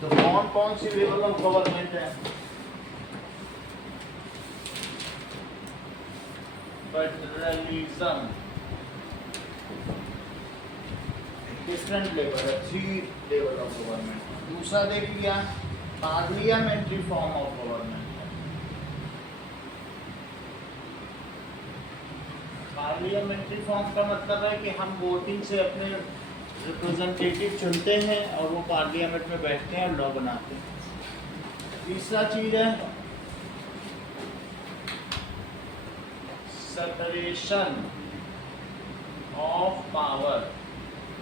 तो कौन कौन सी लेवल ऑफ गवर्नमेंट है? फेडरलिज्म डिफरेंट लेवल है, 3 लेवल ऑफ गवर्नमेंट। दूसरा देख लिया parliamentary form of government. Parliamentary form का मतलब है कि हम वोटिंग से अपने रिप्रेजेंटेटिव चुनते हैं और वो पार्लियामेंट में बैठते हैं और लॉ बनाते हैं। तीसरा चीज है separation of power,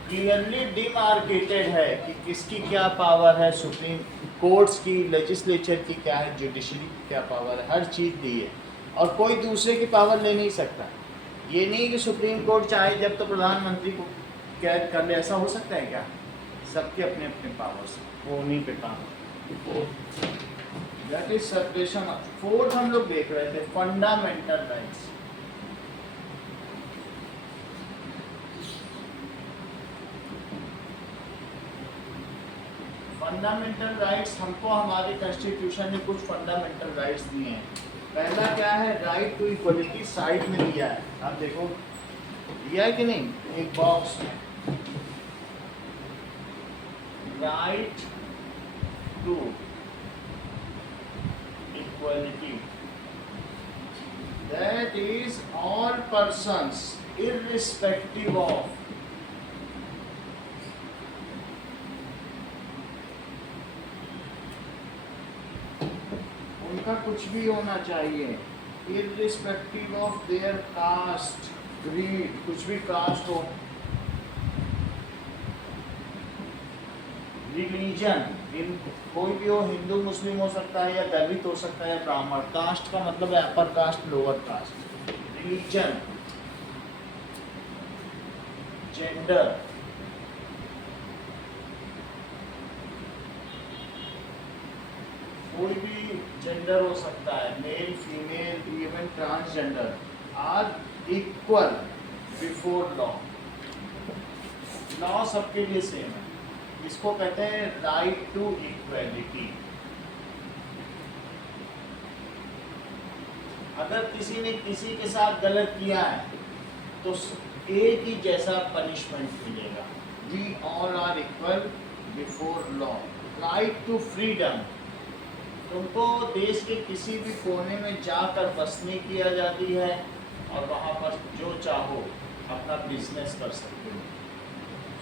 clearly demarcated है कि किसकी क्या पावर है, सुप्रीम कोर्ट्स की, लेजिस्लेचर की क्या है, जुडिशरी की क्या पावर है, हर चीज़ दी है और कोई दूसरे की पावर ले नहीं सकता। ये नहीं कि सुप्रीम कोर्ट चाहे जब तो प्रधानमंत्री को कैद कर ले, ऐसा हो सकता है क्या? सबके अपने अपने पावर्स, वो उन्हीं पे काम। That is separation. फोर्थ हम लोग देख रहे थे फंडामेंटल राइट्स। फंडामेंटल राइट्स हमको हमारे कॉन्स्टिट्यूशन ने कुछ फंडामेंटल राइट्स दिए हैं। पहला क्या है? राइट टू इक्वलिटी, साइड में दिया है, आप देखो दिया है कि नहीं, एक बॉक्स में, right to equality, that is all persons irrespective of उनका कुछ भी होना चाहिए, irrespective of their caste, creed, कुछ भी कास्ट हो, रिलीजन, कोई भी हो, हिंदू मुस्लिम हो सकता है या दलित हो सकता है या ब्राह्मण। कास्ट का मतलब है upper caste, lower caste. Religion, gender, कोई भी जेंडर हो सकता है, male female even transgender, are equal before law. Law सबके लिए सेम है, इसको कहते हैं राइट टू इक्वलिटी। अगर किसी ने किसी के साथ गलत किया है तो एक ही जैसा पनिशमेंट मिलेगा। We all are equal before law. Right to freedom, तुमको देश के किसी भी कोने में जाकर बसने की आज़ादी है और वहाँ पर जो चाहो अपना बिजनेस कर सकते हो।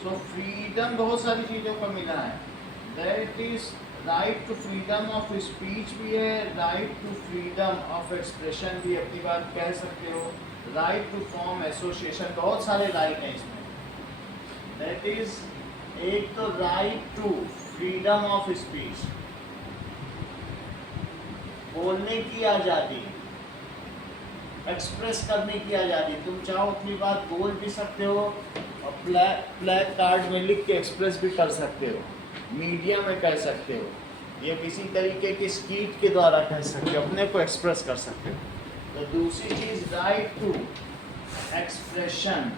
सो फ्रीडम बहुत सारी चीज़ों का मिला है। That is right to freedom of speech भी है, right to freedom of expression भी अपनी बात कह सकते हो, राइट टू फॉर्म एसोसिएशन, बहुत सारे राइट हैं इसमें। दैट इज एक तो right to freedom of speech, बोलने की आज़ादी, एक्सप्रेस करने की आज़ादी, तुम चाहो अपनी बात बोल भी सकते हो और ब्लैक कार्ड में लिख के एक्सप्रेस भी कर सकते हो, मीडिया में कह सकते हो या किसी तरीके के स्कीट के द्वारा कह सकते हो, अपने को एक्सप्रेस कर सकते हो। तो दूसरी चीज़ राइट टू एक्सप्रेशन,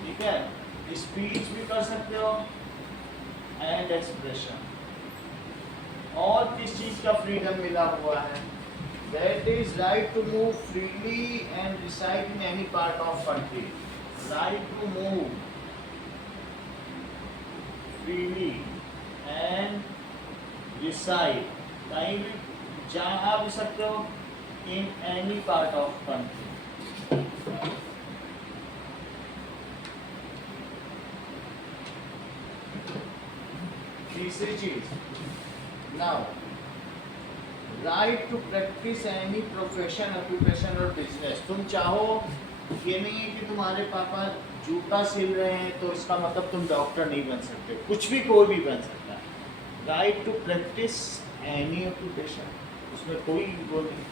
ठीक है, स्पीच भी कर सकते हो एंड एक्सप्रेशन। और किस चीज़ का फ्रीडम मिला हुआ है? That is right to move freely and reside in any part of country. Right to move freely and reside, कहीं भी जा भी सकते हो in any part of country. तीसरी चीज, now right to practice any profession, occupation और business. तुम चाहो, ये नहीं है कि तुम्हारे पापा जूता सिल रहे हैं तो इसका मतलब तुम डॉक्टर नहीं बन सकते, कुछ भी कोई भी बन सकता है। Right to practice any occupation, उसमें कोई वो नहीं।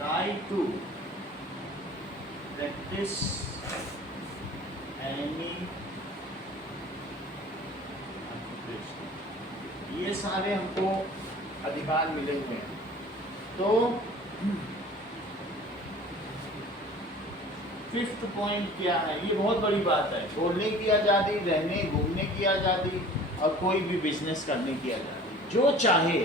राइट टू प्रैक्टिस एनी, ये सारे हमको अधिकार मिले हुए हैं। तो फिफ्थ पॉइंट क्या है, ये बहुत बड़ी बात है। बोलने की आज़ादी, रहने घूमने की आज़ादी और कोई भी बिजनेस करने की आज़ादी। जो चाहे,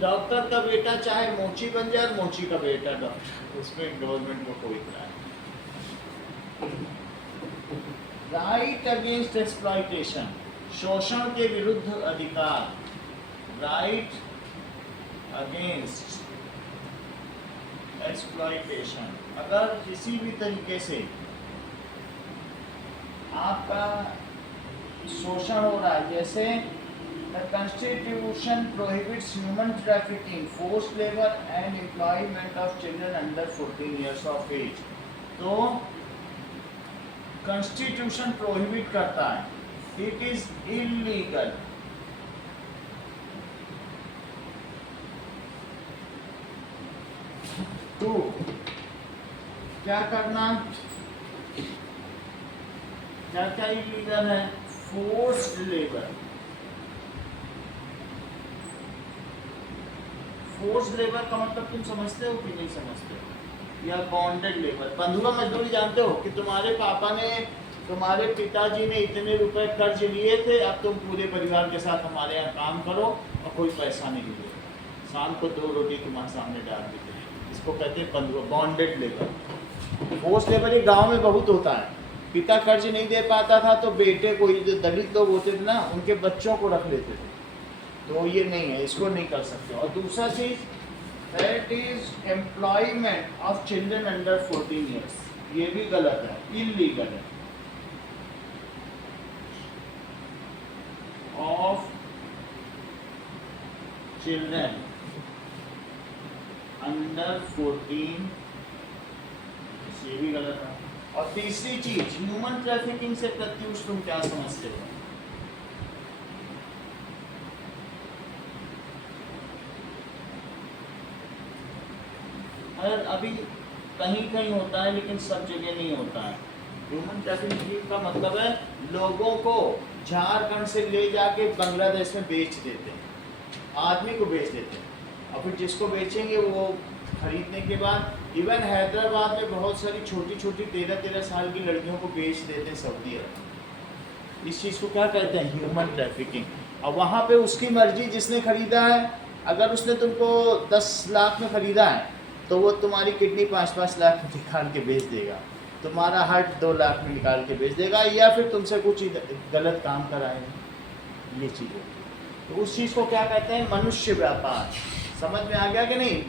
डॉक्टर का बेटा चाहे मोची बन जाए, मोची का बेटा डॉक्टर, उसमें गवर्नमेंट को कोई इतराज़ नहीं। राइट अगेंस्ट एक्सप्लॉयटेशन, शोषण के विरुद्ध अधिकार। राइट अगेंस्ट एक्सप्लॉयटेशन, अगर किसी भी तरीके से आपका शोषण हो रहा है, जैसे the constitution prohibits human trafficking, forced labour and employment of children under 14 years of age. तो कॉन्स्टिट्यूशन प्रोहिबिट करता है, इट इज इलीगल। टू, क्या करना, क्या क्या इलीगल है? Forced labour. फोर्स्ड लेबर का मतलब तुम समझते हो कि नहीं समझते हो? या बॉन्डेड लेबर, बंधुआ मजदूरी जानते हो कि तुम्हारे पापा ने, तुम्हारे पिताजी ने इतने रुपए कर्ज लिए थे, अब तुम पूरे परिवार के साथ हमारे यहाँ काम करो और कोई पैसा नहीं मिलेगा, शाम को 2 रोटी तुम्हारे सामने डाल देते। इसको कहते हैं बंधुआ, बॉन्डेड लेबर। फोर्स्ड लेबर ये गाँव में बहुत होता है। पिता कर्ज नहीं दे पाता था तो बेटे को, जो दलित लोग होते थे ना, उनके बच्चों को रख लेते थे। तो ये नहीं है, इसको नहीं कर सकते। और दूसरा चीज, that is employment of children under 14 years, ये भी गलत है, इलीगल है। ऑफ चिल्ड्रन अंडर 14, ये भी गलत है। और तीसरी चीज, ह्यूमन ट्रैफिकिंग से प्रत्युष तुम क्या समझते हो? अगर अभी कहीं कहीं होता है लेकिन सब जगह नहीं होता है। ह्यूमन ट्रैफिकिंग का मतलब है लोगों को झारखंड से ले जाके बांग्लादेश में बेच देते हैं, आदमी को बेच देते हैं, और फिर जिसको बेचेंगे वो खरीदने के बाद, इवन हैदराबाद में बहुत सारी छोटी छोटी 13-13 साल की लड़कियों को बेच देते हैं सऊदी अरब। इस चीज़ को क्या कहते हैं? Human trafficking. और वहाँ पे उसकी मर्जी, जिसने खरीदा है, अगर उसने तुमको 10 लाख में खरीदा है तो वो तुम्हारी किडनी 5-5 लाख में निकाल के बेच देगा, तुम्हारा हार्ट 2 लाख में निकाल के बेच देगा, या फिर तुमसे कुछ गलत काम कराएगा। ये चीज़ है। तो उस चीज़ को क्या कहते हैं? मनुष्य व्यापार। समझ में आ गया कि नहीं?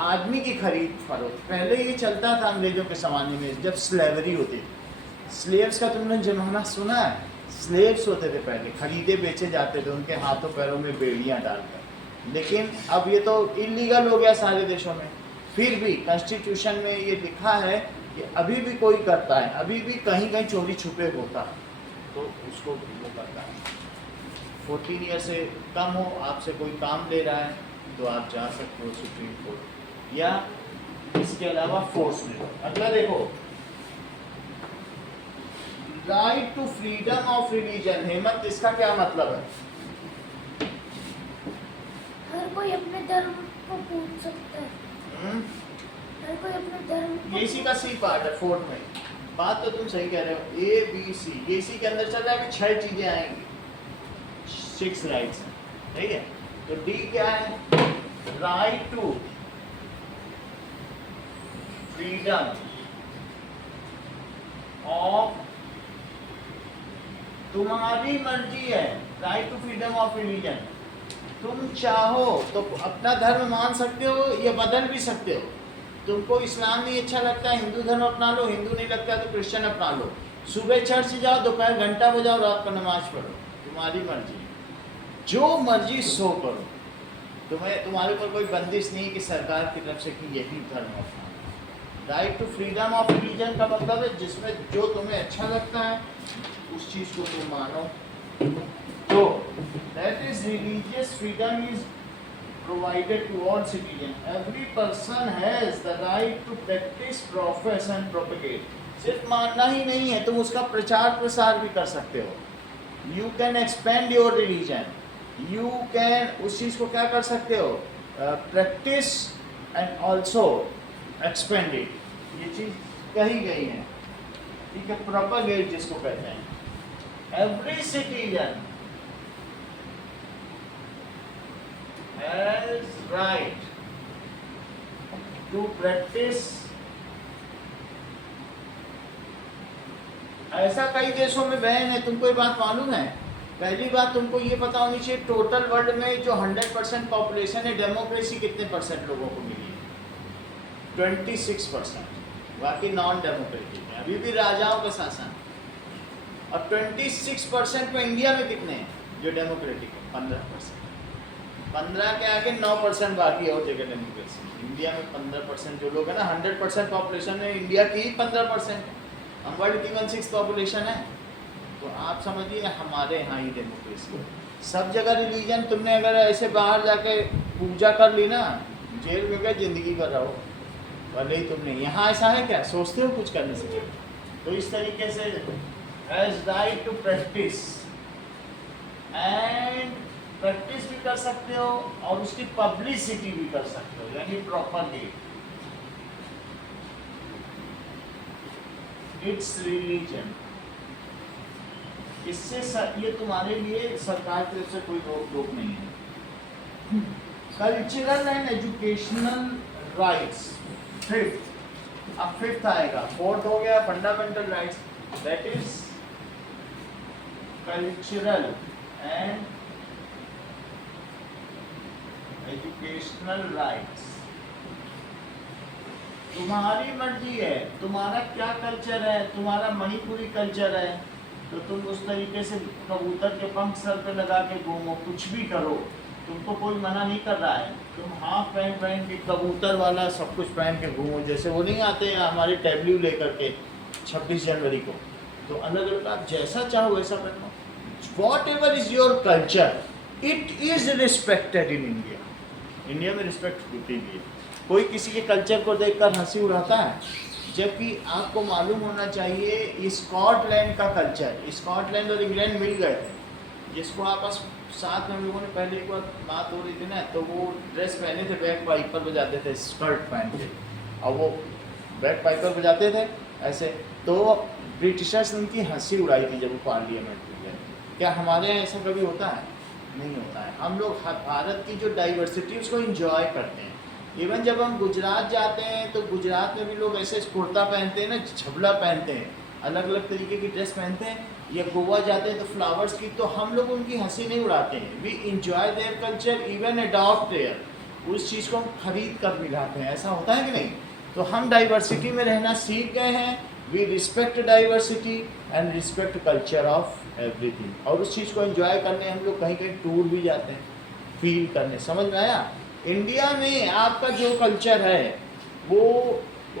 आदमी की खरीद फरोख्त। पहले ये चलता था अंग्रेजों के ज़माने में, जब स्लेवरी होती थी। स्लेव्स का तुमने ज़माना सुना है? स्लेव्स होते थे पहले, खरीदे बेचे जाते थे, उनके हाथों पैरों में बेड़ियाँ डालकर। लेकिन अब ये तो इलीगल हो गया सारे देशों में। फिर भी कॉन्स्टिट्यूशन में ये लिखा है कि अभी भी कोई करता है, अभी भी कहीं कहीं चोरी छुपे होता है, तो उसको वो करता है। 14 ईयर से कम हो, आपसे कोई काम ले रहा है तो आप जा सकते हो सुप्रीम कोर्ट, या इसके अलावा फोर्स में। अगला देखो, right to freedom of religion. Hemant, इसका क्या मतलब है? हर कोई अपने धर्म को पूछ सकता है। हर कोई अपने धर्म। ये इसी का सी पार्ट है 4 में। बात तो तुम सही कह रहे हो। ए बी सी, ये इसी के अंदर चल रहा है। अभी 6 चीजें आएंगी, 6 राइट्स हैं, ठीक है। तो डी क्या है? राइट टू फ्रीडम ऑफ, तुम्हारी मर्जी है। Right to freedom of religion, तुम चाहो तो अपना धर्म मान सकते हो या बदल भी सकते हो। तुमको इस्लाम नहीं अच्छा लगता है, हिंदू धर्म अपना लो, हिंदू नहीं लगता तो क्रिश्चियन अपना लो। सुबह चर्च जाओ, दोपहर घंटा बजाओ, रात को नमाज पढ़ो, तुम्हारी मर्जी। जो मर्जी सो करो, तुम्हारे ऊपर कोई बंदिश नहीं कि सरकार की तरफ से कि यही धर्म अपना। Right to freedom of religion का मतलब है जिसमें जो तुम्हें अच्छा लगता है उस चीज़ को तुम मानो। तो that is religious freedom is provided to all citizens. Every person has the right to practice, profess and propagate. सिर्फ मानना ही नहीं है, तुम उसका प्रचार प्रसार भी कर सकते हो। You can expand your religion. You can, उस चीज़ को क्या कर सकते हो? Practice and also expand it. ये चीज़ कही गई हैं, ठीक है, प्रोपेगेट जिसको कहते हैं। Every citizen has right to practice. ऐसा कई देशों में बैन है, तुमको ये बात मालूम है? पहली बात तुमको ये पता होनी चाहिए, टोटल वर्ल्ड में जो 100% पॉपुलेशन है, डेमोक्रेसी कितने परसेंट लोगों को मिली है? 26%। बाकी नॉन डेमोक्रेटिक है, अभी भी राजाओं का शासन। और 26% में इंडिया में कितने हैं जो डेमोक्रेटिक है? 15%। 15 के आगे 9% बाकी और जगह डेमोक्रेसी। इंडिया में 15% जो लोग हैं ना, 100% पॉपुलेशन में इंडिया की ही 15% है। हम वर्ल्ड की 1/6 पॉपुलेशन है, तो आप समझिए हमारे यहाँ ही डेमोक्रेसी। सब जगह रिलीजन, तुमने अगर ऐसे बाहर जाके पूजा कर ली ना, जेल में गए जिंदगी भर रहो, भले ही तुमने। यहाँ ऐसा है क्या? सोचते हो कुछ करने से? तो इस तरीके से has right to practice, and practice भी कर सकते हो और उसकी पब्लिसिटी भी कर सकते हो, यानी प्रॉपरली इट्स रिलीजन। इससे ये तुम्हारे लिए सरकार की तरफ से कोई रोक नहीं है। Cultural and educational rights, fifth. अब फिफ्थ आएगा, फोर्थ हो गया fundamental rights, that is cultural and educational rights. तुम्हारी मर्जी है, तुम्हारा क्या कल्चर है, तुम्हारा मणिपुरी कल्चर है तो तुम उस तरीके से कबूतर के पंख सर पे लगा के घूमो, कुछ भी करो, तुमको कोई मना नहीं कर रहा है। तुम हाफ पैंट पहन के कबूतर वाला सब कुछ पहन के घूमो, जैसे वो नहीं आते हैं हमारे टैब्ल्यू लेकर के 26 जनवरी को, तो अलग अलग आप जैसा चाहो वैसा पहनो। What ever is your culture, it is respected in India. India में रिस्पेक्ट होती भी है। कोई किसी के कल्चर को देखकर हंसी उड़ाता है, जबकि आपको मालूम होना चाहिए स्कॉटलैंड का कल्चर, स्कॉटलैंड और इंग्लैंड मिल गए थे, जिसको आपस साथ में हम लोगों ने पहले एक बार बात हो रही थी ना, तो वो ड्रेस पहने थे, बैक पाइपर बजाते थे, स्कर्ट पहन के, और वो बैक पाइपर बजाते थे ऐसे, तो ब्रिटिशर्स ने उनकी हंसी उड़ाई थी जब वो पार्लियामेंट में गए। क्या हमारे यहाँ ऐसा कभी होता है? नहीं होता है। हम लोग भारत की जो डाइवर्सिटी उसको इंजॉय करते हैं। इवन जब हम गुजरात जाते हैं तो गुजरात में भी लोग ऐसे कुर्ता पहनते हैं ना, छबला पहनते हैं, अलग अलग तरीके की ड्रेस पहनते हैं, या गोवा जाते हैं तो फ्लावर्स की, तो हम लोग उनकी हंसी नहीं उड़ाते हैं। We enjoy their culture, even adopt their, उस चीज़ को हम खरीद कर मिलाते हैं। ऐसा होता है कि नहीं? तो हम डाइवर्सिटी में रहना सीख गए हैं। We respect diversity and respect culture of everything, और उस चीज़ को एंजॉय करने हम लोग कहीं कहीं टूर भी जाते हैं, फील करने। समझ में आया? इंडिया में आपका जो कल्चर है वो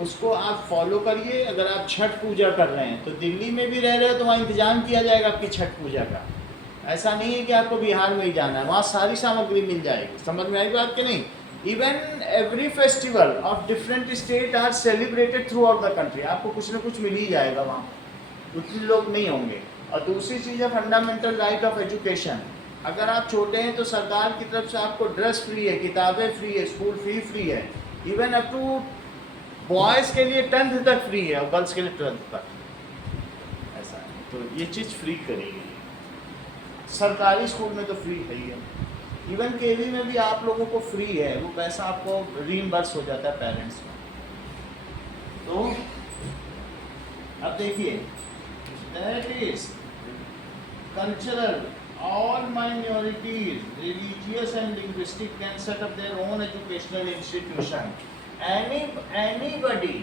उसको आप फॉलो करिए। अगर आप छठ पूजा कर रहे हैं तो दिल्ली में भी रह रहे हो तो वहाँ इंतजाम किया जाएगा आपकी छठ पूजा का। ऐसा नहीं है कि आपको बिहार में ही जाना है, वहाँ सारी सामग्री मिल जाएगी। समझ में आई बात कि नहीं? Even every festival of different state are celebrated throughout the country, आपको कुछ ना कुछ मिल ही जाएगा वहाँ, उतने लोग नहीं होंगे। और दूसरी चीज़ है फंडामेंटल राइट ऑफ एजुकेशन। अगर आप छोटे हैं तो सरकार की तरफ से आपको ड्रेस फ्री है, किताबें फ्री है, स्कूल फी फ्री है, इवन अप टू बॉयज़ के लिए 10th तक फ्री है और गर्ल्स के लिए 12th तक। ऐसा है, तो ये चीज़ फ्री करी गई है। सरकारी स्कूल में तो फ्री है ही है, इवन केवी में भी आप लोगों को फ्री है, वो पैसा आपको रीइंबर्स हो जाता है पेरेंट्स को। तो अब देखिए, that is cultural, all minorities, religious and linguistic, can set up their own educational institution. Anybody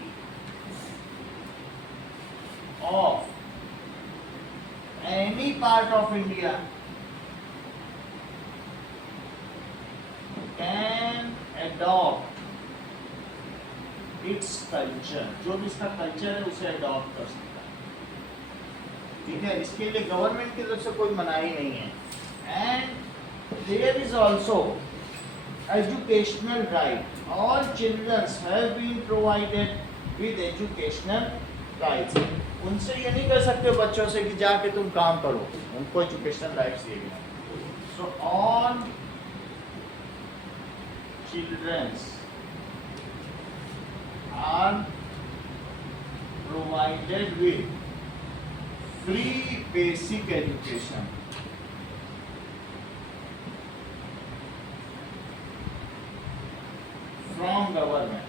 of any part of India can adopt its culture. जो भी इसका कल्चर है उसे अडॉप्ट कर सकता है, ठीक है। इसके लिए गवर्नमेंट की तरफ से कोई मनाही नहीं है। And there is also educational right, all childrens have been provided with educational rights. उनसे ये नहीं कर सकते बच्चों से कि जाके तुम काम करो, उनको एजुकेशनल राइट्स दिए गए। So all childrens are provided with free basic education from government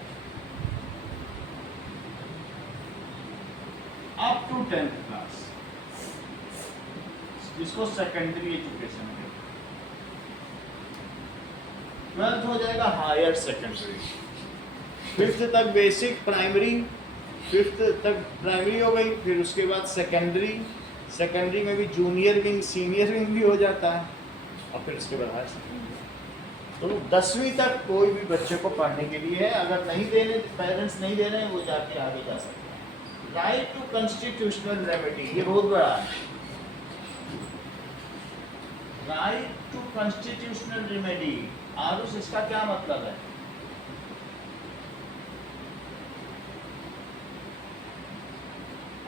up to 10th class, जिसको सेकेंडरी एजुकेशन है। 12th हो जाएगा हायर सेकेंडरी, 5th तक बेसिक प्राइमरी, 5th तक प्राइमरी हो गई, फिर उसके बाद सेकेंडरी, सेकेंडरी में भी जूनियर विंग सीनियर विंग भी हो जाता है, और फिर उसके बाद हायर सेकेंडरी। तो 10वीं तक कोई भी बच्चे को पढ़ने के लिए है, अगर नहीं देने पेरेंट्स नहीं दे रहे हैं वो जाके आगे जा सकते हैं। राइट टू कॉन्स्टिट्यूशनल रेमेडी, ये बहुत बड़ा है। Right to constitutional remedy, Aarush इसका क्या मतलब है?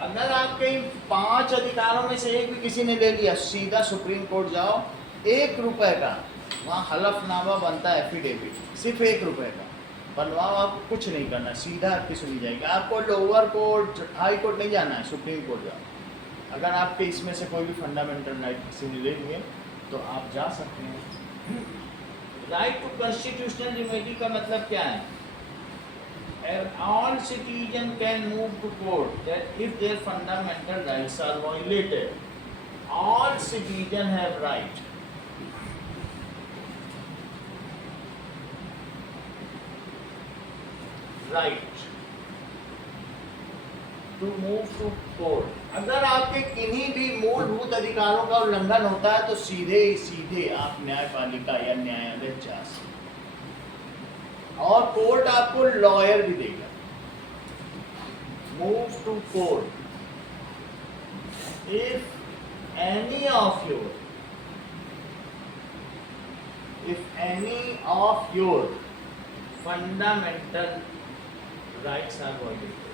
अगर आपके इन 5 अधिकारों में से एक भी किसी ने ले लिया, सीधा सुप्रीम कोर्ट जाओ, 1 रुपए का वहाँ हलफनामा बनता है, एफिडेविट, सिर्फ 1 रुपए का बनवाओ, आपको कुछ नहीं करना, सीधा आपकी सुनी जाएगी। आपको लोअर कोर्ट हाई कोर्ट नहीं जाना है, सुप्रीम कोर्ट जाओ। अगर आपके इसमें से कोई भी फंडामेंटल राइट किसी ने ले लिए तो आप जा सकते हैं। राइट टू कॉन्स्टिट्यूशनल रेमेडी का मतलब क्या है? All citizens can move to court that if their fundamental rights are violated, all citizens have right to move to court। अगर आपके किन्हीं भी मूलभूत अधिकारों का उल्लंघन होता है तो सीधे आप न्यायपालिका या न्यायालय जा सकते हैं, और कोर्ट आपको लॉयर भी देगा। Move to court if any of your fundamental rights are violated.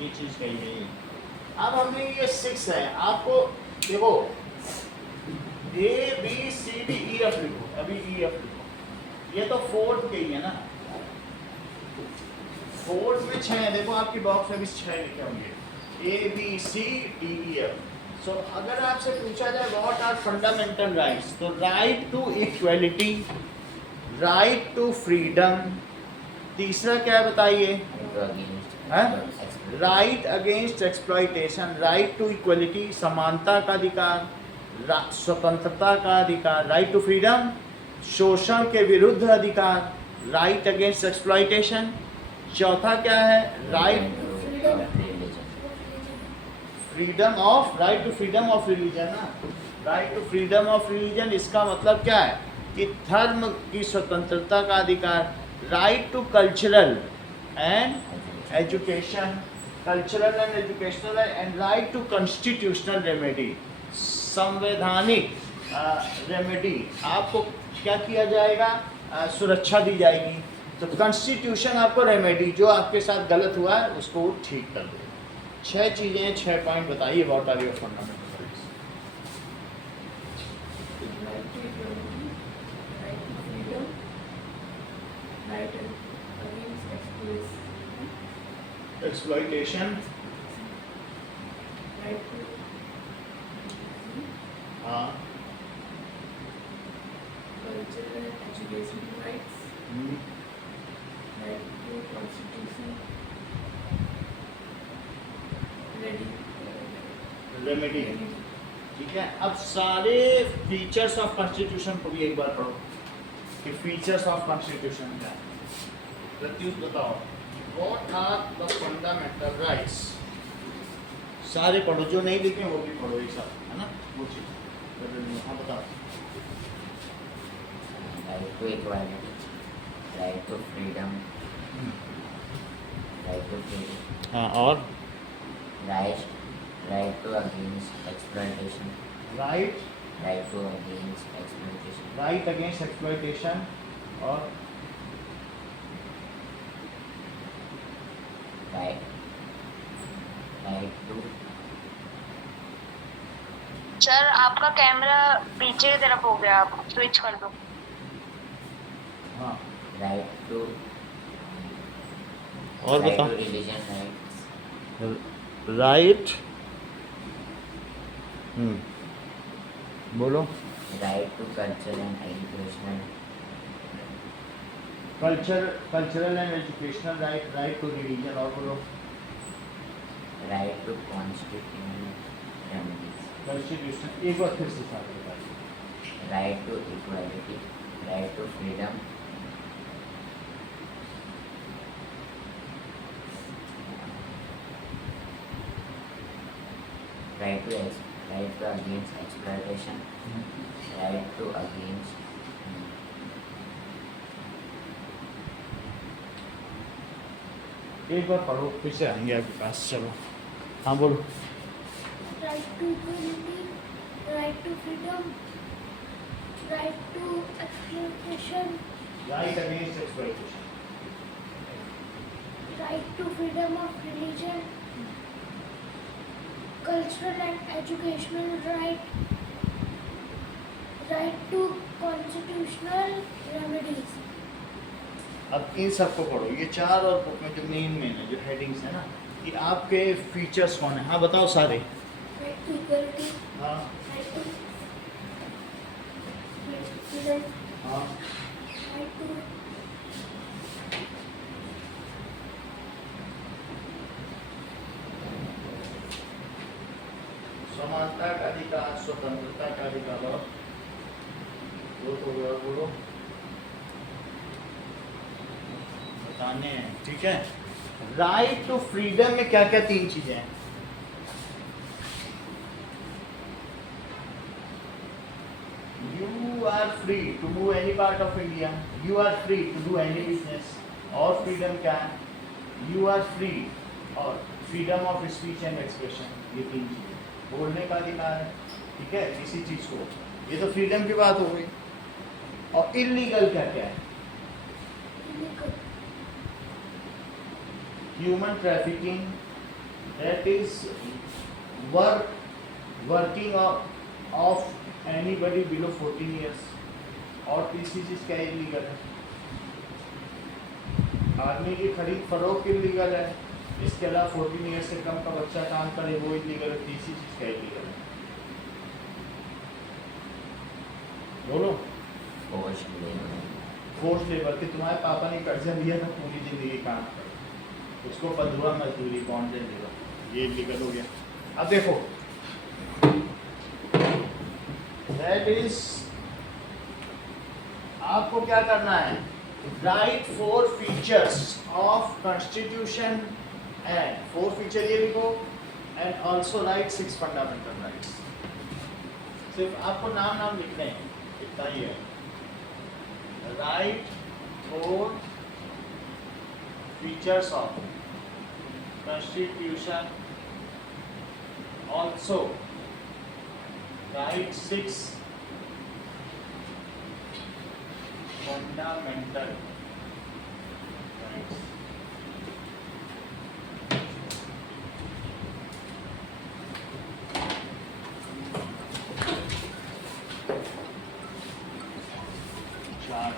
ये चीज कही गई है। अब हमने ये 6 है, आपको देखो A B C D E F लिखो, अभी E F लिखो, ये तो 4th के ही है ना, 4th में 6 है, देखो आपकी बॉक्स में भी 6 लिखे होंगे, A B C D E F। सो अगर आपसे पूछा जाए व्हाट आर फंडामेंटल राइट्स, तो right to equality, right to freedom, तीसरा क्या बताइए? Right against exploitation, right to equality, समानता का अधिकार, स्वतंत्रता का अधिकार, राइट टू फ्रीडम, शोषण के विरुद्ध अधिकार, राइट अगेंस्ट एक्सप्लॉइटेशन। चौथा क्या है? Right freedom of, right to freedom of religion ना, right to freedom of religion, इसका मतलब क्या है कि धर्म की स्वतंत्रता का अधिकार, right to cultural and education, cultural and educational, and right to constitutional remedy, संवैधानिक रेमेडी, आपको क्या किया जाएगा? सुरक्षा दी जाएगी। तो कॉन्स्टिट्यूशन आपको रेमेडी, जो आपके साथ गलत हुआ है उसको ठीक कर देगा। 6 चीज़ें, 6 पॉइंट बताइए what are your fundamental rights. Exploitation, हाँ, cultural and educational rights, right to constitution, remedy. ठीक है, अब सारे फीचर्स ऑफ कॉन्स्टिट्यूशन को भी एक बार पढ़ो कि फीचर्स ऑफ कॉन्स्टिट्यूशन क्या है। प्रत्युत बताओ, what are the fundamental rights, सारे पढ़ो, जो नहीं लिखे वो भी पढ़ो एक साथ, है ना, वो चीज। हाँ बताओ। Right to equality, right to freedom, right to freedom, हाँ, और right to against exploitation, right to against exploitation, right against exploitation, और राइट टू सर आपका कैमरा पीछे की तरफ हो गया, आप स्विच कर दो। हाँ right to और right बताओ। to religion rights, राइट बोलो। right to culture and educational, cultural and educational right, right to religion, और बोलो। right to constitutional remedies, constitution एक बार फिर से साथ बताइए। right to equality, right to freedom, right to against exploitation, right to against एक बार पढ़ो, फिर से आएंगे आपके पास। चलो हाँ बोलो। right to equality, right to freedom, right to exploitation, right against exploitation, right to freedom of religion, cultural and educational right, right to constitutional remedies. अब इन सबको पढ़ो, ये चार और बुक में जो मेन है, जो हेडिंग्स है ना, ये आपके फीचर्स कौन है? हाँ बताओ सारे। Right to equality, हाँ right to freedom, हाँ right to समानता का अधिकार, स्वतंत्रता का अधिकार, और वो तो बोलो बताने हैं, ठीक है। राइट टू फ्रीडम में क्या क्या तीन चीजें हैं? You are free to move any part of India. You are free to do any business. और freedom क्या है? You are free और freedom of speech and expression, ये तीन चीजें। बोलने का अधिकार है, ठीक है, किसी चीज को, ये तो फ्रीडम की बात हो गई। और इलीगल क्या क्या है? illegal, Human trafficking, that is working of anybody below 14 years। और तीसरी चीज क्या इलीगल है? आदमी की खरीद फरोख्त इलीगल है। इसके अलावा 14 ईयर्स से कम का बच्चा काम करे वो इलीगल है। तीसरी चीज क्या इलीगल है? बोलो। forced labor, फोर्स लेबर, कि तुम्हारे पापा ने कर्जा लिया था पूरी जिंदगी काम कर, उसको बंधुआ मजदूरी, बॉन्डेड लेबर, ये इलीगल हो गया। अब देखो, दैट इज, आपको क्या करना है? Right 4 features of constitution, and 4 feature ये लिखो, and also right 6 fundamental rights. सिर्फ आपको नाम लिखने हैं, इतना ही है। Right 4 features of constitution, also write 6 fundamental rights। चार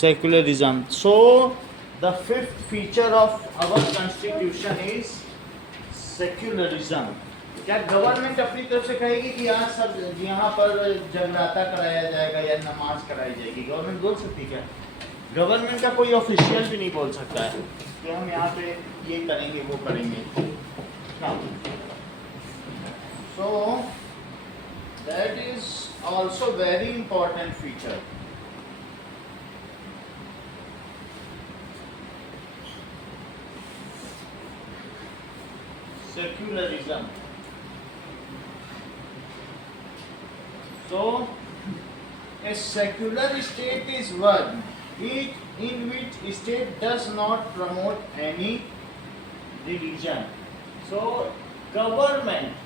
secularism. So the fifth feature of our constitution is secularism. क्या गवर्नमेंट अपनी तरफ से कहेगी कि यहाँ पर जगराता कराया जाएगा या नमाज कराई जाएगी? गवर्नमेंट बोल सकती क्या? गवर्नमेंट का कोई ऑफिशियल भी नहीं बोल सकता है कि हम यहाँ पे ये करेंगे वो करेंगे ना. So that is also very important feature. Secularism. So a secular state is one in which state does not promote any religion. So government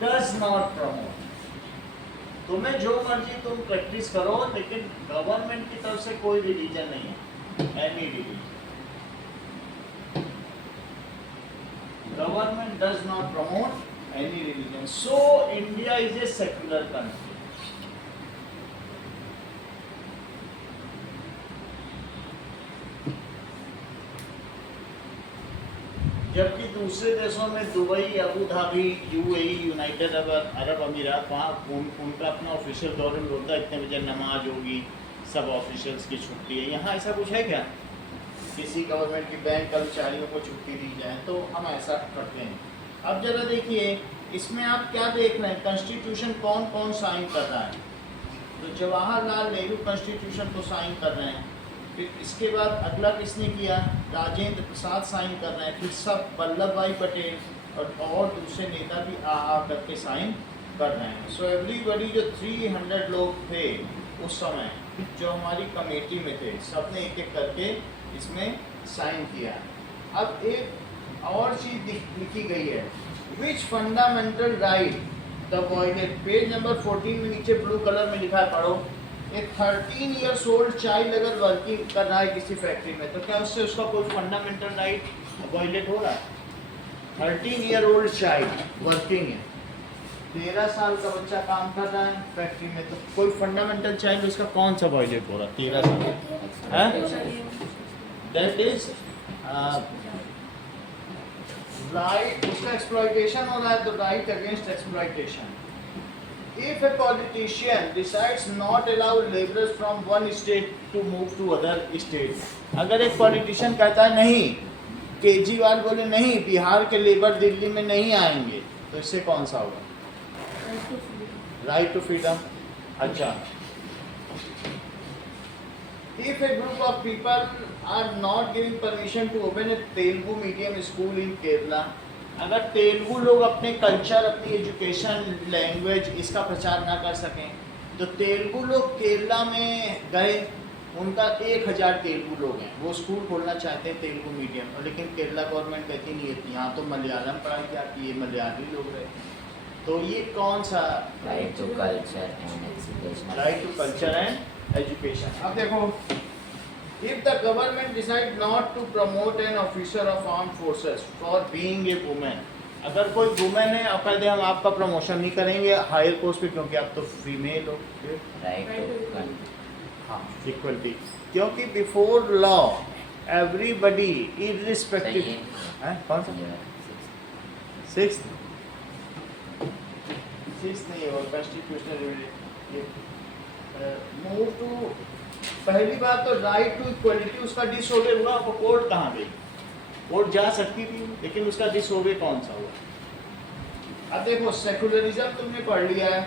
does not promote. तुम्हें जो मर्जी तुम प्रैक्टिस करो, लेकिन गवर्नमेंट की तरफ से कोई रिलीजन नहीं है, any religion. Government does not promote any religion. So India is a secular country. जबकि दूसरे देशों में Dubai, Abu Dhabi, UAE, United Arab अमीरात, वहाँ उनका अपना ऑफिशियल गवर्नमेंट होता है, इतने बजे नमाज होगी, सब ऑफिशियल्स की छुट्टी है. यहाँ ऐसा कुछ है क्या? किसी गवर्नमेंट की बैंक कर्मचारियों को छुट्टी दी जाए तो हम ऐसा करते हैं. अब जरा देखिए इसमें आप क्या देख रहे हैं, कॉन्स्टिट्यूशन कौन कौन साइन कर रहा है? तो जवाहरलाल नेहरू कॉन्स्टिट्यूशन को साइन कर रहे हैं. फिर इसके बाद अगला किसने किया? राजेंद्र प्रसाद साइन कर रहे हैं. फिर सब वल्लभ भाई पटेल और दूसरे नेता भी आ करके साइन कर रहे हैं. सो एवरीबडी जो 300 लोग थे उस समय जो हमारी कमेटी में थे, सबने एक एक करके इसमें साइन किया. अब एक और चीज लिखी गई है, which fundamental right the violate. Page number 14 में नीचे ब्लू कलर में लिखा है, पढ़ो. एक 13 years old चाइल्ड अगर वर्किंग कर रहा है किसी फैक्ट्री में, तो क्या उससे उसका कोई फंडामेंटल राइट वॉयलेट हो रहा है? 13 year old चाइल्ड वर्किंग है, 13 साल का बच्चा काम कर रहा है फैक्ट्री में, तो कोई फंडामेंटल चाइल्ड उसका कौन सा वॉयलेट हो रहा है? 13 साल. दैट इज राइट, उसका एक्सप्लॉइटेशन हो रहा है, तो right against exploitation. If a politician decides not allow laborers from one state to move to other state, अगर एक पॉलिटिशियन कहता है नहीं, केजरीवाल बोले नहीं बिहार के लेबर दिल्ली में नहीं आएंगे, तो इससे कौन सा होगा? Right to freedom. अच्छा. If a group of people are not giving permission to open a Telugu medium school in Kerala, अगर तेलुगु लोग अपने कल्चर, अपनी एजुकेशन, लैंग्वेज इसका प्रचार ना कर सकें, तो तेलुगु लोग केरला में गए, उनका 1000 तेलुगु लोग हैं, वो स्कूल खोलना चाहते हैं तेलुगु मीडियम, और लेकिन केरला गवर्नमेंट कहती नहीं है, यहाँ तो मलयालम पढ़ाई जाती है, मलयाली लोग रहे. तो ये कौन सा? Right to culture and education. Right to culture and education. अब देखो, if the government decide not to promote an officer of armed forces for being a woman, अगर कोई वुमेन है और कहते हम आपका प्रमोशन नहीं करेंगे हायर पोस्ट पे क्योंकि आप तो फीमेल हो. राइट टू हाँ, इक्वलिटी. क्योंकि बिफोर लॉ एवरीबडी इररिस्पेक्टिव. कौन सा? 6th नहीं है, कॉन्स्टिट्यूशनल मूव टू. पहली बात तो राइट टू इक्वलिटी, उसका डिसओबे हुआ, वो कोर्ट कहाँ गई? कोर्ट जा सकती थी, लेकिन उसका डिसओबे कौन सा हुआ? अब देखो सेकुलरिज्म तुमने पढ़ लिया है.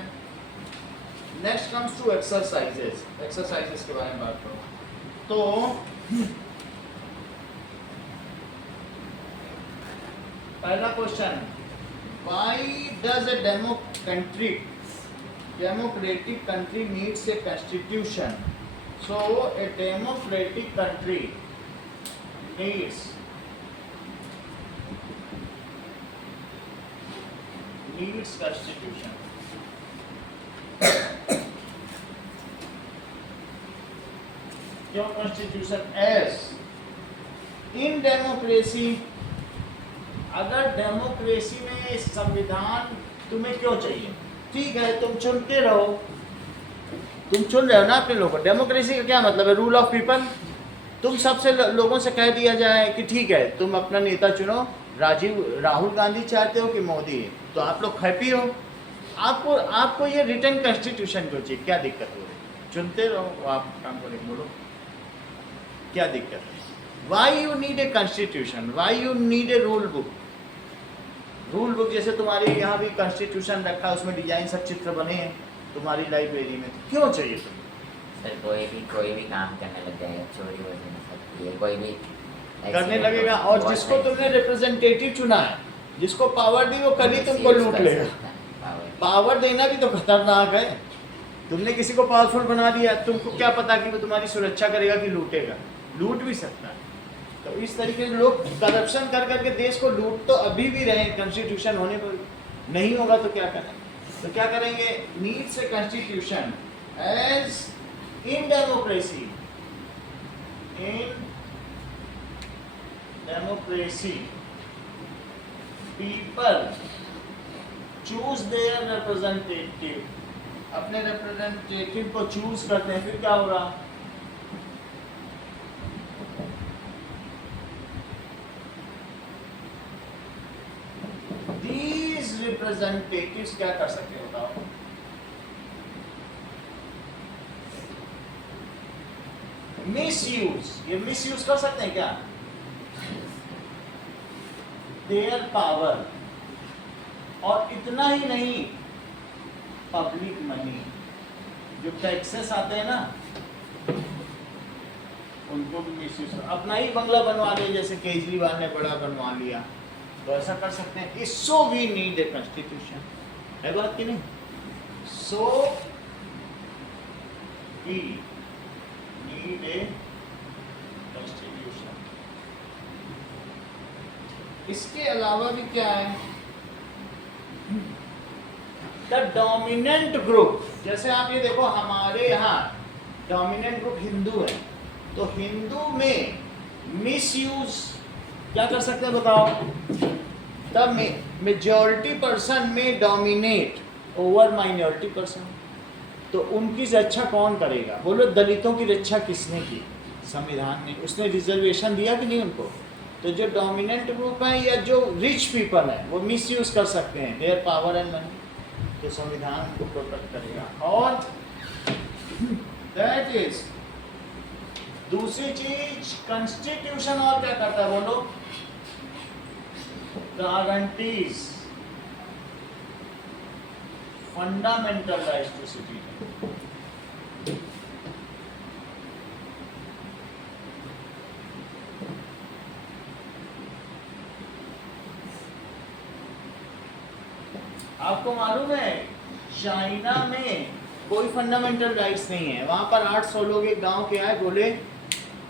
Next comes to exercises. Exercises के बारे में बात करो. तो पहला question, why does a democratic country needs a constitution? So a democratic country needs constitution. क्यों constitution? As in democracy, अगर डेमोक्रेसी में संविधान तुम्हें क्यों चाहिए? ठीक है तुम चुनते रहो, तुम चुन रहे हो ना अपने लोगों को। डेमोक्रेसी का क्या मतलब है? Rule of people. तुम सबसे लोगों से कह दिया जाए कि ठीक है तुम अपना नेता चुनो, राहुल गांधी चाहते हो कि मोदी, तो आप लोग हैप्पी हो। आपको ये रिटर्न कॉन्स्टिट्यूशन क्यों चाहिए? क्या दिक्कत हो रही? चुनते रहो, आप काम करें, बोलो क्या दिक्कत है? Why you need a constitution? Why you need a rule book? Rule book जैसे तुम्हारे यहाँ भी कॉन्स्टिट्यूशन रखा है, उसमें डिजाइन सब चित्र बने हैं तुम्हारी लाइब्रेरी में, तो क्यों चाहिए तुम्हें? सर कोई भी काम करने लग जाएगा, चोरी हो सकती है, कोई भी करने लगेगा। और जिसको तुमने रिप्रेजेंटेटिव चुना है, जिसको पावर दी, वो कल ही तुमको लूट लेगा। पावर देना भी तो खतरनाक है। तुमने किसी को पावरफुल बना दिया, तुमको क्या पता कि वो तुम्हारी सुरक्षा करेगा कि लूटेगा? लूट भी सकता है। तो इस तरीके से लोग करप्शन कर करके देश को लूट तो अभी भी रहे, कॉन्स्टिट्यूशन होने पर नहीं होगा तो क्या करें? तो क्या करेंगे? Needs a constitution as in democracy. In democracy people choose their representative, अपने रिप्रेजेंटेटिव को चूज करते हैं, फिर क्या होगा? These representatives क्या कर सकते हैं बताओ? मिसयूज, ये मिसयूज कर सकते हैं क्या? Their power. और इतना ही नहीं, पब्लिक मनी, जो टैक्सेस आते हैं ना, उनको भी मिसयूज। अपना ही बंगला बनवा लिया, जैसे केजरीवाल ने बड़ा बनवा लिया, तो ऐसा कर सकते हैं। So we need a constitution, है बात कि नहीं? So we need a constitution. इसके अलावा भी क्या है? द डोमिनेंट ग्रुप, जैसे आप ये देखो हमारे यहाँ डोमिनेंट ग्रुप हिंदू है, तो हिंदू में मिसयूज क्या कर सकते हैं बताओ? तब मेजॉरिटी पर्सन में डोमिनेट ओवर माइनॉरिटी पर्सन, तो उनकी रक्षा कौन करेगा? बोलो, दलितों की रक्षा किसने की? संविधान ने। उसने रिजर्वेशन दिया कि नहीं उनको? तो जो डोमिनेंट ग्रुप है या जो रिच पीपल है, वो मिसयूज कर सकते हैं देयर पावर एंड मनी, तो संविधान उनको प्रोटेक्ट करेगा। और दैट इज दूसरी चीज, कॉन्स्टिट्यूशन और क्या करता है बोलो? Guarantees fundamental rights to citizen. आपको मालूम है चाइना में कोई फंडामेंटल राइट्स नहीं है। वहां पर 800 लोग एक गांव के आए, बोले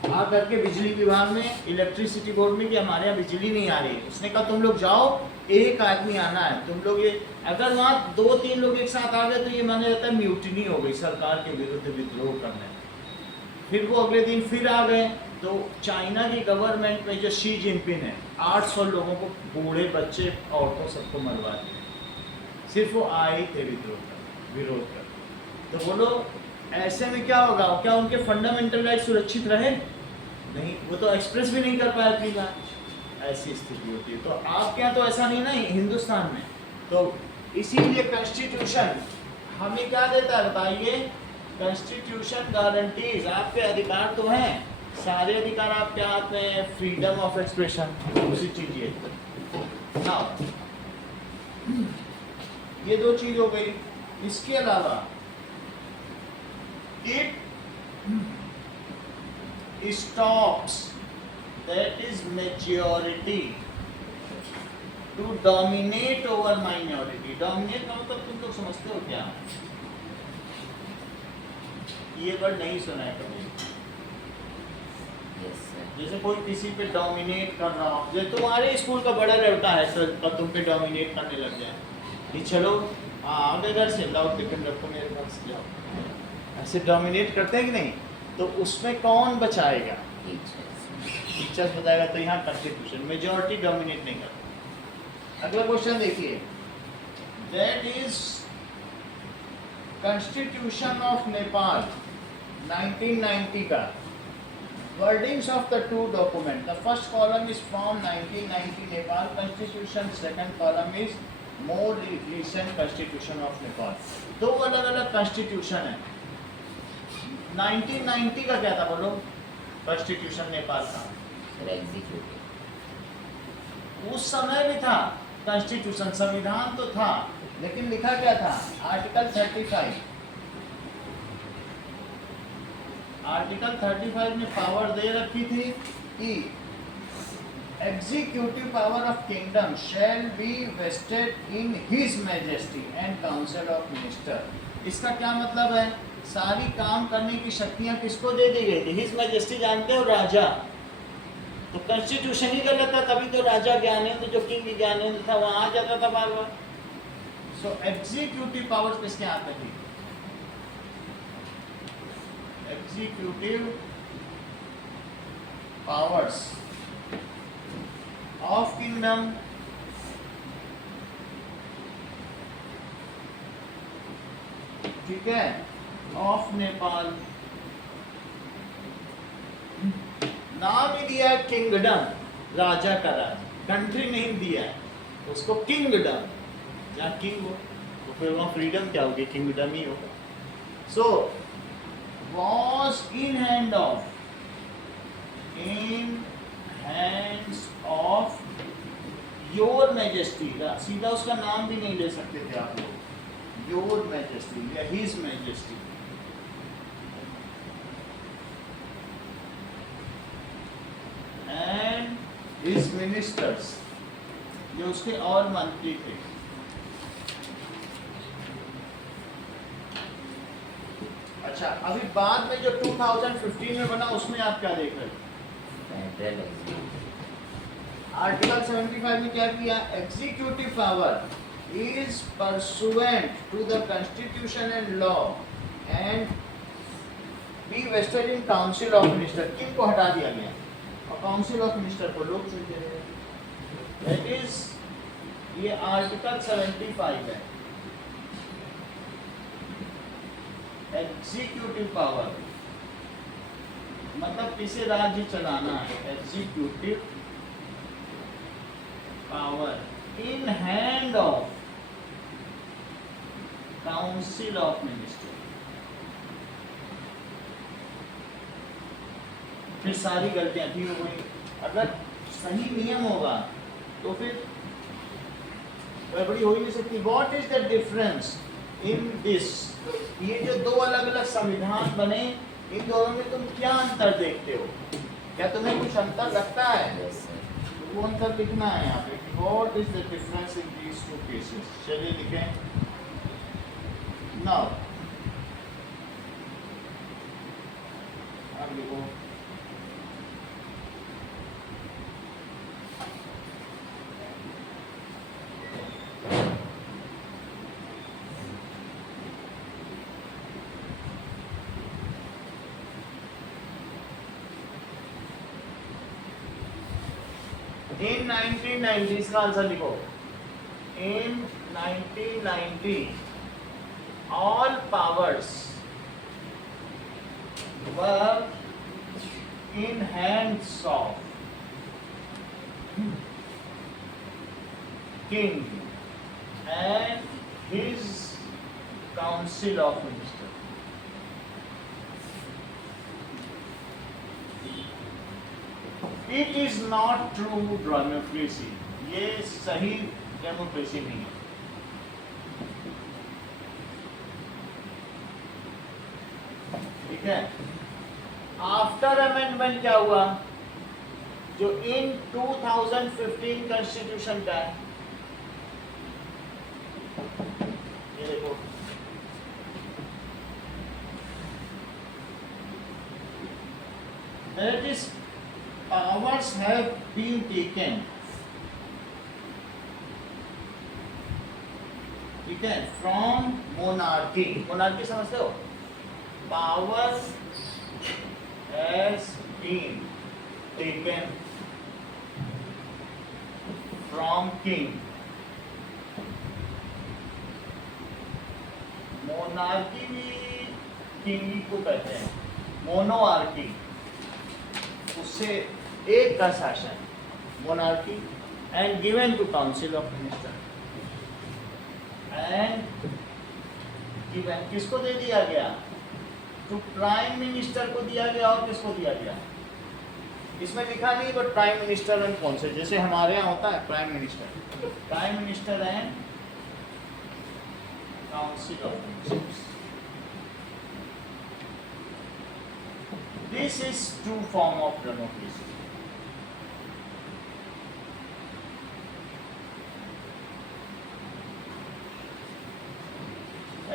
आ करके बिजली विभाग में, इलेक्ट्रिसिटी बोर्ड में, कि हमारे यहाँ बिजली नहीं आ रही। उसने कहा तुम लोग जाओ, एक आदमी आना है, तुम लोग ये, अगर वहाँ 2-3 लोग एक साथ आ गए तो ये माना जाता है म्यूटिनी हो गई, सरकार के विरुद्ध विद्रोह करने। फिर वो अगले दिन फिर आ गए, तो चाइना की गवर्नमेंट में जो शी जिनपिंग है, 800 लोगों को, बूढ़े बच्चे औरतों सबको मरवा दिया, सिर्फ वो आए थे विरोध कर। तो बोलो ऐसे में क्या होगा? क्या उनके फंडामेंटल राइट सुरक्षित रहे? नहीं, वो तो एक्सप्रेस भी नहीं कर पाए अपनी बात। ऐसी स्थिति होती है। तो आपके यहाँ तो ऐसा नहीं ना हिंदुस्तान में। तो इसीलिए कॉन्स्टिट्यूशन हमें क्या देता है बताइए? कॉन्स्टिट्यूशन गारंटीज, आपके अधिकार तो हैं, सारे अधिकार आपके हाथ में है। फ्रीडम ऑफ एक्सप्रेशन, दूसरी चीज ये ना, ये 2 चीज हो गई। इसके अलावा it stops, that is majority, to dominate over minority. dominate का मतलब तुम लोग समझते हो क्या? ये वर्ड नहीं सुना है कभी? Yes, sir. जैसे कोई किसी पे डोमिनेट कर रहा हो, जैसे तुम्हारे स्कूल का बड़ा लड़का है तो तुम पे डोमिनेट करने लग जाए कि चलो आगे घर से लाओ टिकट रखो मेरे पास, जाओ, ऐसे डोमिनेट करते हैं कि नहीं? तो उसमें कौन बचाएगा? टीचर्स बताएगा। तो यहाँ कॉन्स्टिट्यूशन मेजॉरिटी डोमिनेट नहीं करता। अगला क्वेश्चन देखिए, that is constitution of Nepal 1990 का wordings of the two document. The first column is from 1990 Nepal constitution. Second column is more recent constitution of Nepal. दो अलग अलग कॉन्स्टिट्यूशन है. 1990 का क्या था बोलो? कॉन्स्टिट्यूशन नेपाल का फिर एग्जीक्यूटिव. उस समय भी था कॉन्स्टिट्यूशन, संविधान तो था, लेकिन लिखा क्या था? आर्टिकल 35. आर्टिकल 35 में पावर दे रखी थी कि executive power of kingdom shall be vested in his majesty and council of minister. इसका क्या मतलब है? सारी काम करने की शक्तियां किसको दे दी गई थी? हिज मैजेस्टी जानते हो, राजा. तो कॉन्स्टिट्यूशन ही गलत था, तभी तो राजा ज्ञानेंद्र, जो किंग ज्ञानेंद्र था, वहां आ जाता था बार बार. सो एग्जीक्यूटिव पावर्स किसके हाथ में थी? एग्जीक्यूटिव पावर्स ऑफ किंगडम ठीक है, ऑफ नेपाल. नाम ही दिया है किंगडम, राजा का राज. कंट्री नहीं दिया है उसको, किंगडम. जहाँ किंग हो तो फिर वहाँ फ्रीडम क्या होगी? किंगडम ही होगा. So was in hands of your majesty. सीधा उसका नाम भी नहीं ले सकते थे आप लोग. योर मैजेस्टी या his majesty. And his ministers, जो उसके और मंत्री थे. अच्छा, अभी बाद में जो 2015 में बना उसमें आप क्या देख रहे हो? Federal executive. आर्टिकल 75 में क्या किया? Executive power is pursuant to the constitution and law and be vested in council of minister. किन को हटा दिया गया और काउंसिल ऑफ मिनिस्टर को लोग चुनते हैं. दैट इज ये आर्टिकल 75 है. एग्जीक्यूटिव पावर मतलब किसे राज्य चलाना है. Executive power in hand of council of minister. फिर सारी गलतियां थी हो गई. अगर सही नियम होगा तो फिर गड़बड़ी हो ही नहीं सकती. What is the difference in this? ये जो दो अलग अलग संविधान बने, इन दोनों में तुम क्या अंतर देखते हो? क्या तुम्हें कुछ अंतर लगता है? Yes sir. वो अंतर लिखना है यहाँ पे. What is the difference in these two cases? चलिए लिखें. नाउ अब लिखो. In 1990 इसका आंसर लिखो. In 1990 all powers were in hands of king and his council of ministers. It is not true democracy. ये सही डेमोक्रेसी नहीं है. ठीक है. आफ्टर अमेंडमेंट क्या हुआ? जो इन 2015 कॉन्स्टिट्यूशन का है, ये देखो. That is powers have been taken. ठीक है, फ्रॉम मोनार्की. मोनार्की समझते हो? Power has been taken from king. Monarchy भी किंग को कहते हैं, मोनोआर्की उससे एक का शासन, monarchy, and given to council of minister, and given किसको दे दिया गया, तो प्राइम मिनिस्टर को दिया गया, और किसको दिया गया, इसमें लिखा नहीं but prime minister and council, जैसे हमारे यहाँ होता है prime minister and council of ministers. This is true form of democracy.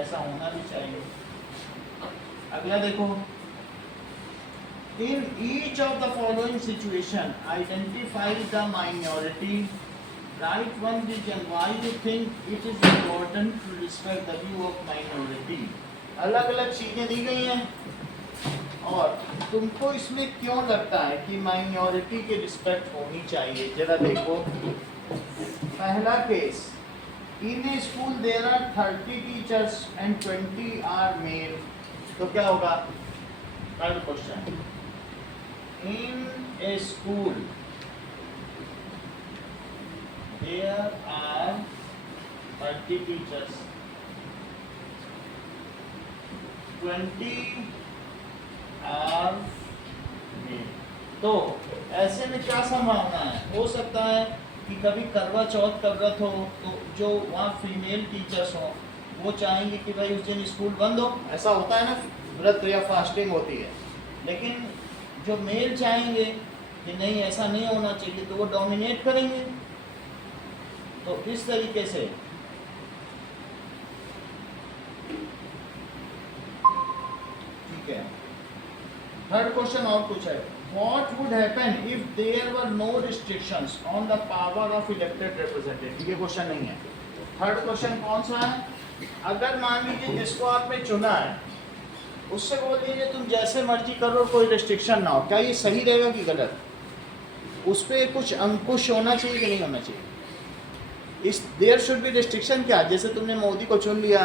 ऐसा होना भी चाहिए. अगला देखो, in each of the following situation identify the minority, write one reason why you think it is important to respect the view of minority. अलग अलग चीजें दी गई हैं और तुमको इसमें क्यों लगता है कि माइनॉरिटी की रिस्पेक्ट होनी चाहिए. जरा देखो, पहला case, in a school there are 30 teachers and 20 are male, तो क्या होगा, third question, in a school there are 30 teachers, 20 are male. तो ऐसे में क्या संभावना है, हो सकता है कि कभी करवा चौथ का व्रत हो तो जो वहाँ फीमेल टीचर्स हो वो चाहेंगे कि भाई उस दिन स्कूल बंद हो, ऐसा होता है ना, व्रत या फास्टिंग होती है, लेकिन जो मेल चाहेंगे कि नहीं ऐसा नहीं होना चाहिए तो वो डोमिनेट करेंगे. तो इस तरीके से ठीक है. थर्ड क्वेश्चन और कुछ है, what would happen if there were no restrictions on the power of elected representative. ये क्वेश्चन नहीं है. थर्ड क्वेश्चन कौन सा है, अगर मान लीजिए जिसको आपने चुना है उससे बोल दीजिए तुम जैसे मर्जी करो, कोई रिस्ट्रिक्शन ना हो, क्या ये सही रहेगा कि गलत, उस पर कुछ अंकुश होना चाहिए कि नहीं होना चाहिए. इस देयर शुड बी रिस्ट्रिक्शन. क्या, जैसे तुमने मोदी को चुन लिया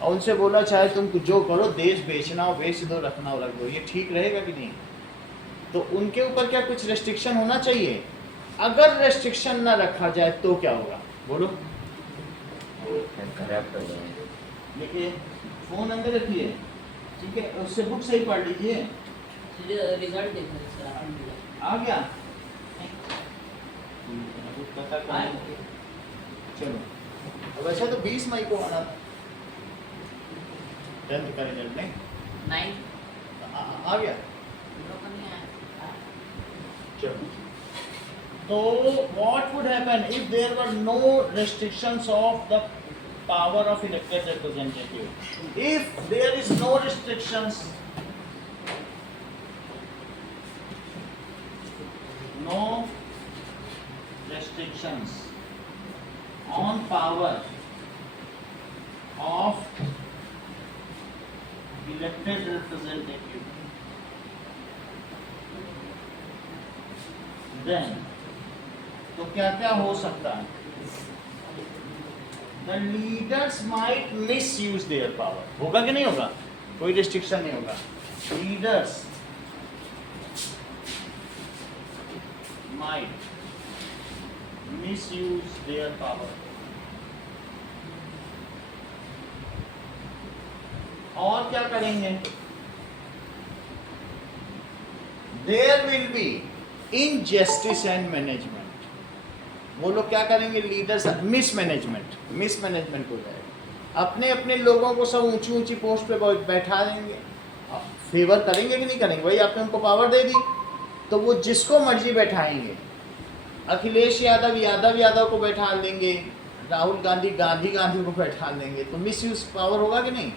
और उनसे बोला चाहे तुम जो करो, देश बेचना हो बेच दो, रखना हो रख दो, ये ठीक रहेगा कि नहीं. तो उनके ऊपर क्या कुछ रेस्ट्रिक्शन होना चाहिए. अगर रेस्ट्रिक्शन ना रखा जाए तो क्या होगा, बोलो. करप्ट हो जाएगा. देखिए फोन अंदर रखिए, ठीक है, उससे बुक सही पढ़ लीजिए. रिजल्ट देखना सर, आ गया चलो. अब वैसे तो 20 मई को आना था, 10th का रिजल्ट नहीं 9 आ गया. चलो, तो what would happen if there were no restrictions of the power of elected representative? If there is no restrictions, on power of elected representative, then तो क्या क्या हो सकता है. The leaders might misuse their power. होगा कि नहीं होगा, कोई restriction नहीं होगा. Leaders might misuse their power. और क्या करेंगे, there will be injustice and management. वो लोग क्या करेंगे, लीडर्स मिसमैनेजमेंट हो जाएगा. अपने अपने लोगों को सब ऊंची ऊंची पोस्ट पे बैठा देंगे. फेवर करेंगे कि नहीं करेंगे, भाई आपने उनको पावर दे दी तो वो जिसको मर्जी बैठाएंगे. अखिलेश यादव को बैठा देंगे, राहुल गांधी को बैठा देंगे. तो मिस यूज पावर होगा कि नहीं.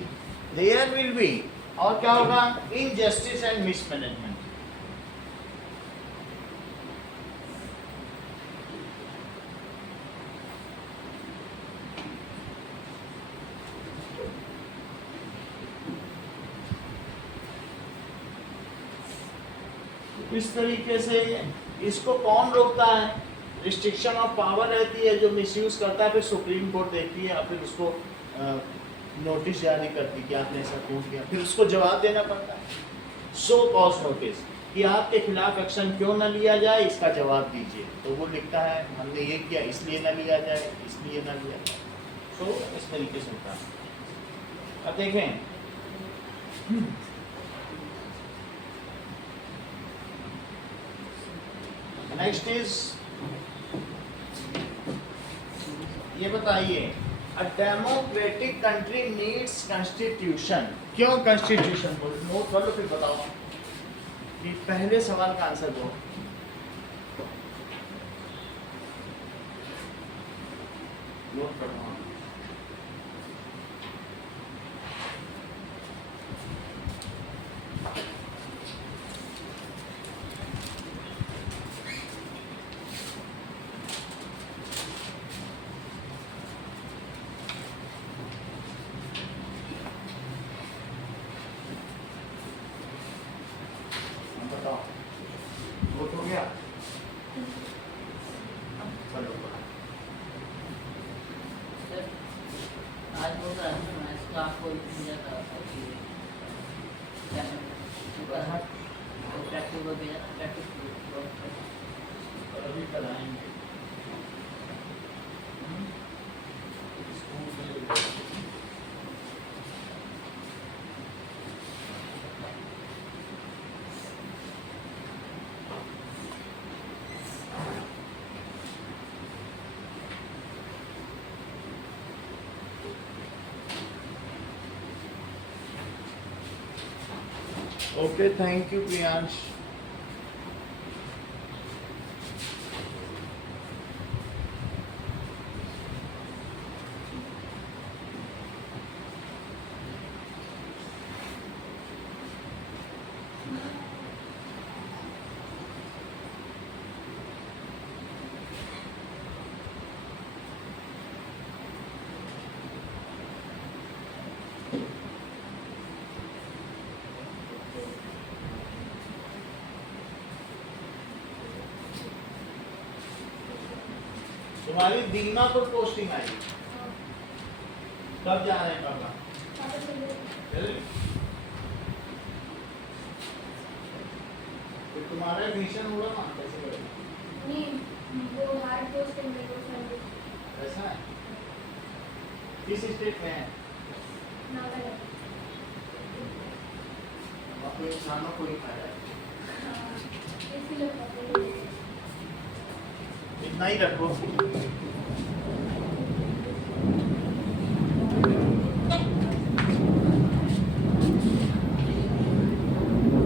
देयर विल बी, और क्या होगा, इनजस्टिस एंड मिसमैनेजमेंट. इस तरीके से इसको कौन रोकता है, रिस्ट्रिक्शन ऑफ पावर रहती है, जो मिसयूज करता है फिर सुप्रीम कोर्ट देखती है और फिर उसको नोटिस जारी करती कि आपने ऐसा क्यों किया, फिर उसको जवाब देना पड़ता है। सो कॉज नोटिस कि आपके खिलाफ एक्शन क्यों न लिया जाए, इसका जवाब दीजिए। तो वो लिखता है हमने ये किया इसलिए न लिया जाए, इसलिए न लिया जाए। सो इस तरीके से होता है। अब देखें नेक्स्ट इज, ये बताइए अ डेमोक्रेटिक कंट्री नीड्स कॉन्स्टिट्यूशन। क्यों कॉन्स्टिट्यूशन बोल, नोट कर लो फिर बताओ कि पहले सवाल का आंसर दो। नोट करो। बताओ नोट हो गया? चलो सर आज बोल रहा था मैं इसको आपको भेजा था कि क्या प्रैक्टिस को भेजा था, प्रैक्टिस अभी कराएंगे। Okay, thank you Priyansh. तुम्हारी दीमापुर पोस्टिंग आई, कब जा रहे हैं पापा? फिर तुम्हारा एडमिशन हुआ ना, कैसे करें? ऐसा है? किस स्टेट में है? आपको इंसानों को ही खाया है। इतना ही रखो।